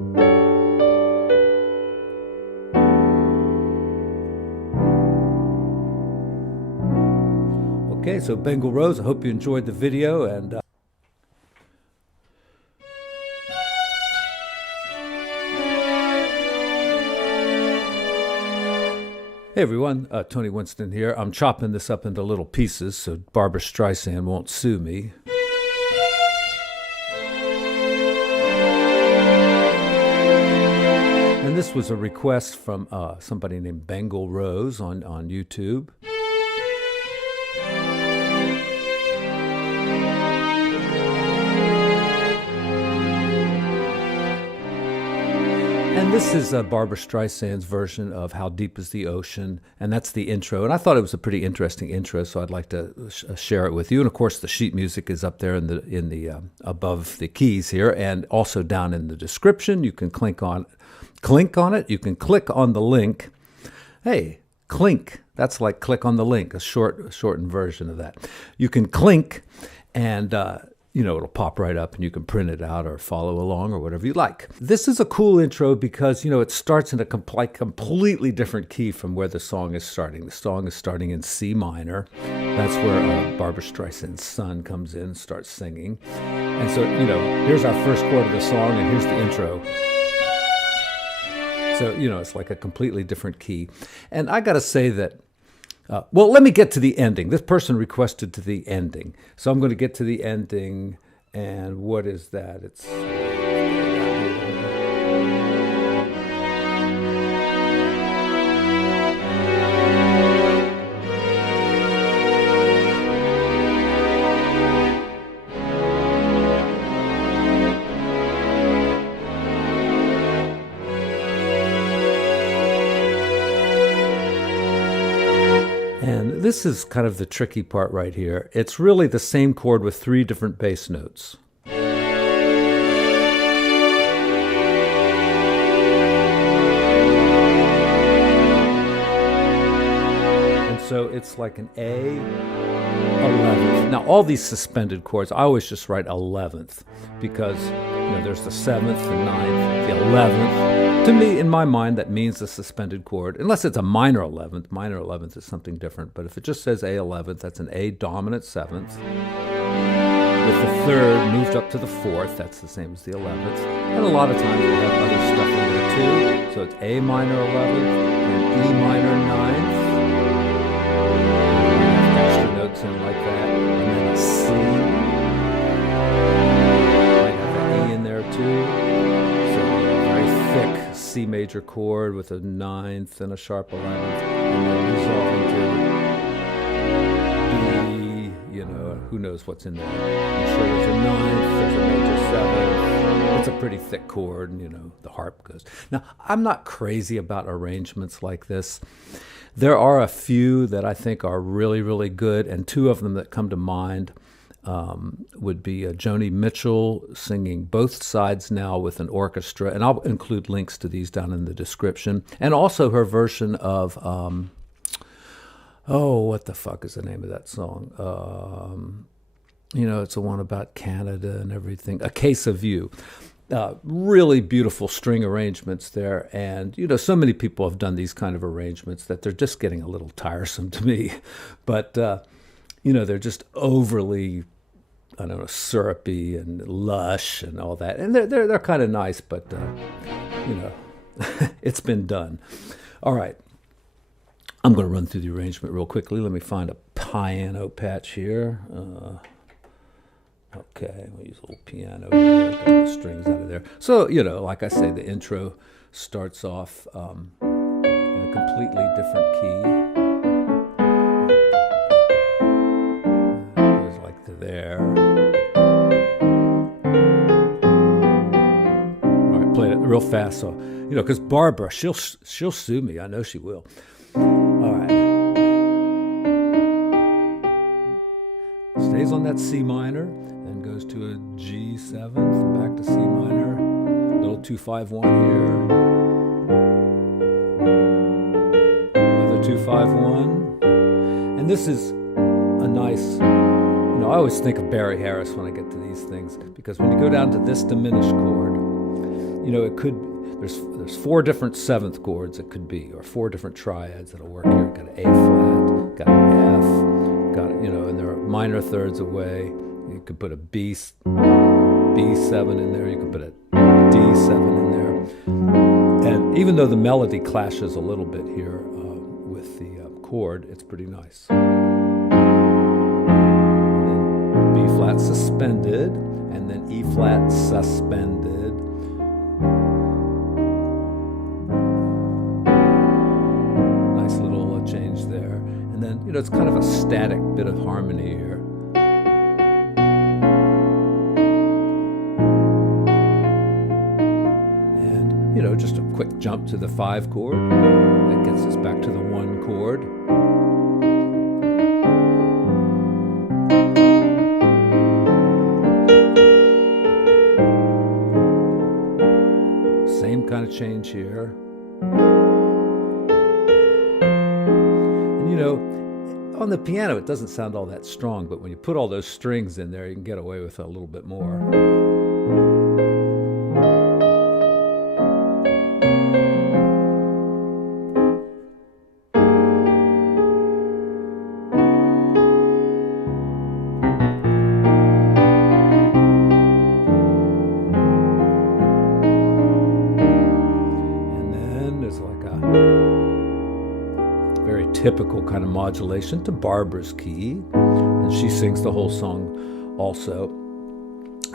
Okay, so Bengal Rose, I hope you enjoyed the video, and hey everyone, Tony Winston here. I'm chopping this up into little pieces so Barbara Streisand won't sue me. And this was a request from somebody named Bengal Rose on YouTube. And this is Barbara Streisand's version of How Deep is the Ocean, and that's the intro. And I thought it was a pretty interesting intro, so I'd like to share it with you. And of course, the sheet music is up there in the above the keys here, and also down in the description. You can click on it. You can click on the link. Hey, clink. That's like click on the link, a shortened version of that. You can clink, and it'll pop right up and you can print it out or follow along or whatever you like. This is a cool intro because, it starts in a completely different key from where the song is starting. The song is starting in C minor. That's where Barbara Streisand's son comes in and starts singing. And so, here's our first chord of the song and here's the intro. So, it's like a completely different key. And I got to say that let me get to the ending. This person requested to the ending. So I'm going to get to the ending. And what is that? It's... And this is kind of the tricky part right here. It's really the same chord with 3 different bass notes. And so it's like an A 11th. Now all these suspended chords, I always just write 11th because there's the 7th, the 9th, the 11th. To me, in my mind, that means a suspended chord, unless it's a minor 11th. Minor 11th is something different, but if it just says A 11th, that's an A dominant 7th. With the 3rd moved up to the 4th, that's the same as the 11th. And a lot of times we'll have other stuff in there too. So it's A minor 11th and E minor 9th. We have extra notes in like that. And then a C. Might have an E in there too. So very thick C major chord with a 9th and a sharp 11th, and then resolving to B, who knows what's in there. I'm sure there's a 9th, there's a major 7th. It's a pretty thick chord, and the harp goes. Now, I'm not crazy about arrangements like this. There are a few that I think are really, really good, and 2 of them that come to mind would be Joni Mitchell singing Both Sides Now with an orchestra, and I'll include links to these down in the description, and also her version of, what the fuck is the name of that song? It's the one about Canada and everything, A Case of You. Really beautiful string arrangements there, and so many people have done these kind of arrangements that they're just getting a little tiresome to me, but they're just overly, syrupy and lush and all that. And they're kind of nice, but, it's been done. All right. I'm going to run through the arrangement real quickly. Let me find a piano patch here. Okay, we'll use a little piano here. Get the strings out of there. So, like I say, the intro starts off in a completely different key. There. All right, play it real fast, so because Barbara, she'll sue me. I know she will. All right. Stays on that C minor, then goes to a G7th, and back to C minor. Little 2-5-1 here. Another 2-5-1, and this is a nice. I always think of Barry Harris when I get to these things, because when you go down to this diminished chord, it could, there's 4 different 7th chords it could be, or 4 different triads that'll work here. Got an A flat, got an F, got, and there are minor thirds away. You could put a B7 in there, you could put a D7 in there. And even though the melody clashes a little bit here with the chord, it's pretty nice. And then B flat suspended, and then E flat suspended. Nice little change there. And then, it's kind of a static bit of harmony here. Just a quick jump to the 5 chord. That gets us back to the 1 chord. Same kind of change here. And on the piano it doesn't sound all that strong, but when you put all those strings in there, you can get away with a little bit more. Typical kind of modulation to Barbara's key, and she sings the whole song also,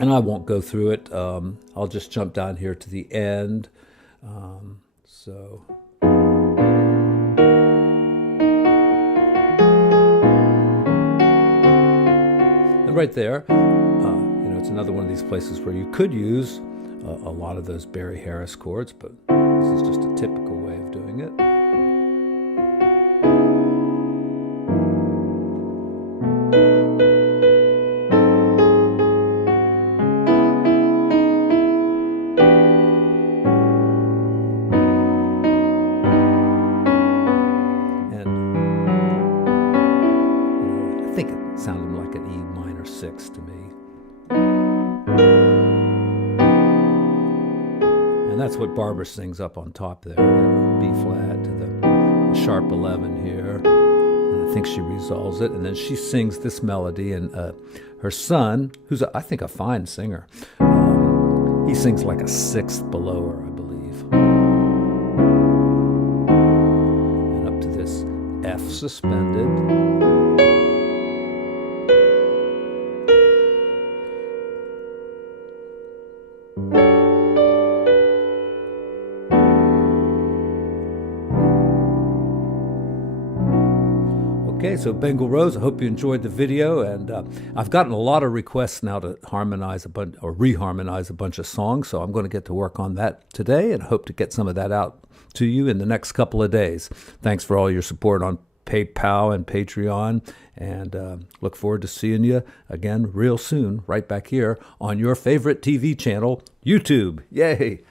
and I won't go through it. I'll just jump down here to the end. And right there, it's another one of these places where you could use a lot of those Barry Harris chords, but this is just a typical way of doing it. I think it sounded like an E minor 6 to me. And that's what Barbara sings up on top there, that B flat to the sharp 11 here. And I think she resolves it, and then she sings this melody, and her son, who's I think a fine singer, he sings like a 6th below her, I believe. And up to this F suspended. Okay, so Bengal Rose, I hope you enjoyed the video, and I've gotten a lot of requests now to harmonize or reharmonize a bunch of songs, so I'm going to get to work on that today, and hope to get some of that out to you in the next couple of days. Thanks for all your support on PayPal and Patreon, and look forward to seeing you again real soon, right back here on your favorite TV channel, YouTube. Yay!